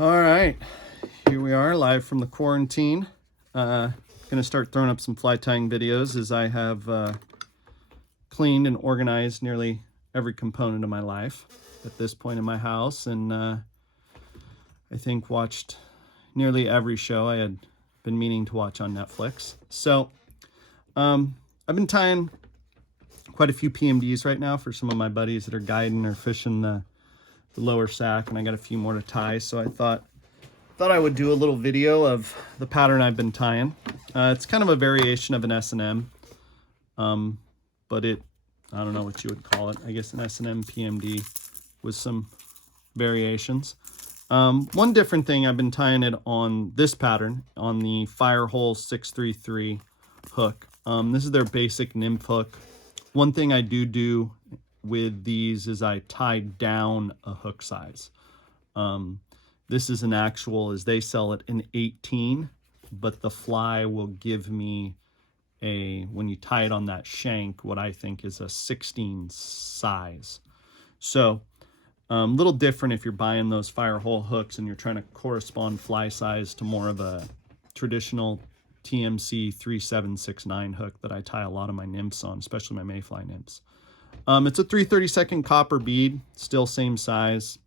All right, here we are live from the quarantine. Gonna start throwing up some fly tying videos as I have cleaned and organized nearly every component of my life at this point in my house, and I think watched nearly every show I had been meaning to watch on Netflix. So I've been tying quite a few PMDs right now for some of my buddies that are guiding or fishing the lower sack, and I got a few more to tie, so I thought I would do a little video of the pattern I've been tying. It's kind of a variation of an S&M, but I don't know what you would call it. I guess an S&M PMD with some variations. One different thing, I've been tying it on this pattern on the Firehole 633 hook. This is their basic nymph hook. One thing I do with these is I tie down a hook size. This is an actual, as they sell it, an 18, but the fly will give me when you tie it on that shank, what I think is a 16 size. So a little different if you're buying those Firehole hooks and you're trying to correspond fly size to more of a traditional TMC 3769 hook that I tie a lot of my nymphs on, especially my mayfly nymphs. It's a 3/32 copper bead, still same size.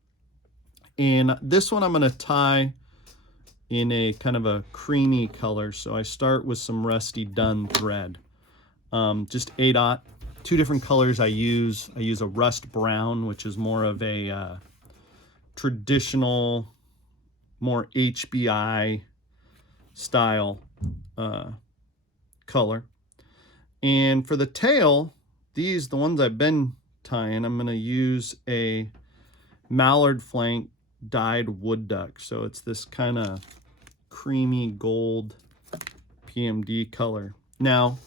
And this one I'm going to tie in a kind of a creamy color. So I start with some rusty dun thread. Just 8/0. Two different colors I use. I use a rust brown, which is more of a traditional, more HBI style color. And for the tail, the ones I've been tying, I'm going to use a mallard flank dyed wood duck. So it's this kind of creamy gold PMD color. Now,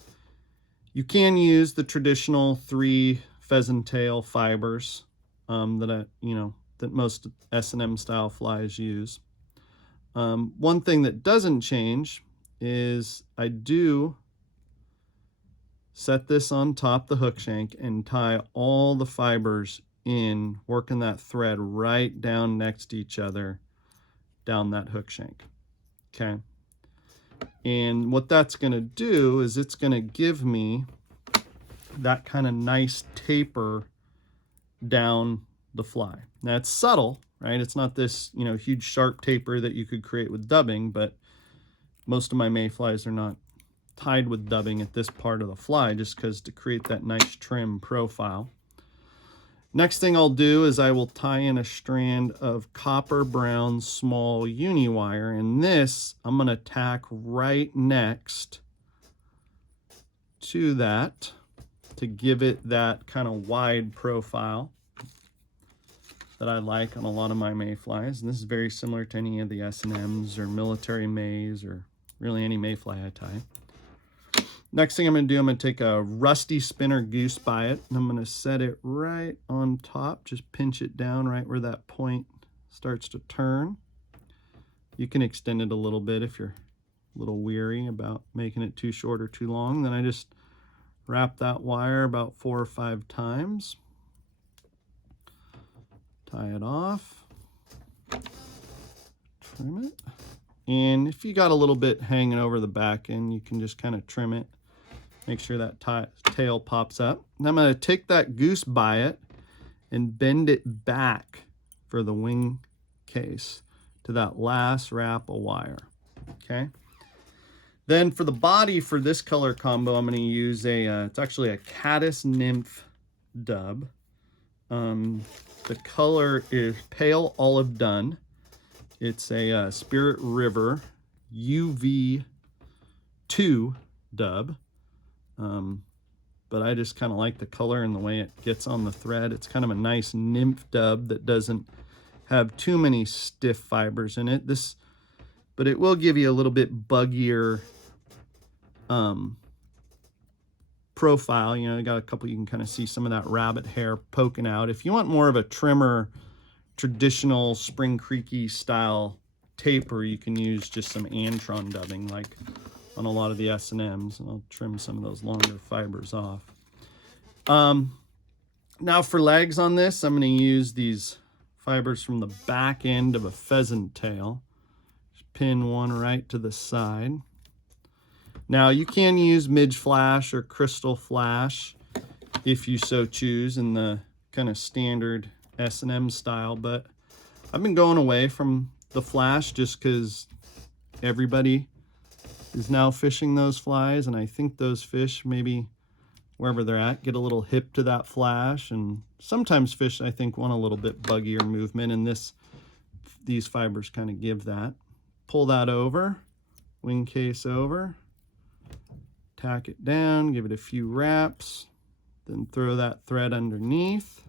you can use the traditional 3 pheasant tail fibers that most S&M style flies use. One thing that doesn't change is I do set this on top the hook shank and tie all the fibers in, working that thread right down next to each other down that hook shank. Okay, and what that's going to do is it's going to give me that kind of nice taper down the fly. Now it's subtle, right? It's not this huge sharp taper that you could create with dubbing, but most of my mayflies are not tied with dubbing at this part of the fly, just because to create that nice trim profile. Next thing I'll do is I will tie in a strand of copper brown small uni wire, and this I'm going to tack right next to that to give it that kind of wide profile that I like on a lot of my mayflies. And this is very similar to any of the S&Ms or military mays or really any mayfly I tie. Next thing I'm going to do, I'm going to take a rusty spinner goose biot, and I'm going to set it right on top. Just pinch it down right where that point starts to turn. You can extend it a little bit if you're a little weary about making it too short or too long. Then I just wrap that wire about 4 or 5 times. Tie it off. Trim it. And if you got a little bit hanging over the back end, you can just kind of trim it. Make sure that tail pops up. And I'm going to take that goose biot and bend it back for the wing case to that last wrap of wire. Okay. Then for the body for this color combo, I'm going to use it's actually a caddis nymph dub. The color is pale olive dun. It's a Spirit River UV2 dub. But I just kind of like the color and the way it gets on the thread. It's kind of a nice nymph dub that doesn't have too many stiff fibers in it. But it will give you a little bit buggier profile. You got a couple, you can kind of see some of that rabbit hair poking out. If you want more of a trimmer, traditional Spring Creeky style taper, you can use just some Antron dubbing like on a lot of the S&Ms, and I'll trim some of those longer fibers off. Now for legs on this, I'm going to use these fibers from the back end of a pheasant tail. Just pin one right to the side. Now you can use midge flash or crystal flash if you so choose in the kind of standard S&M style, but I've been going away from the flash just because everybody is now fishing those flies, and I think those fish, maybe wherever they're at, get a little hip to that flash, and sometimes fish, I think, want a little bit buggier movement, and these fibers kind of give that. Pull that over, wing case over, tack it down, give it a few wraps, then throw that thread underneath.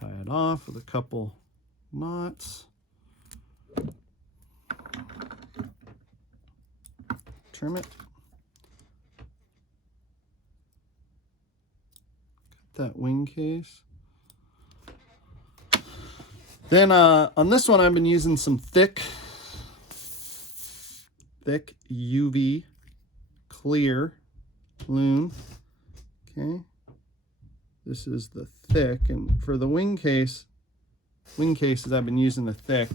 Tie it off with a couple knots. Trim it. Cut that wing case. Then on this one, I've been using some thick UV clear loom. Okay. This is the thick, and for the wing cases, I've been using the thick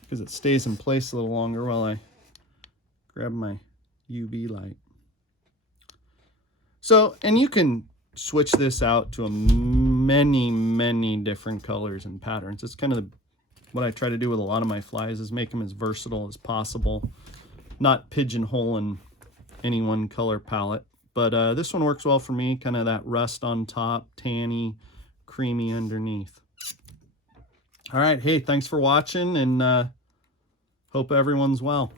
because it stays in place a little longer while I grab my UV light. So, and you can switch this out to many different colors and patterns. It's kind of what I try to do with a lot of my flies, is make them as versatile as possible, not pigeonholing any one color palette. But this one works well for me, kind of that rust on top, tanny, creamy underneath. All right, hey, thanks for watching, and hope everyone's well.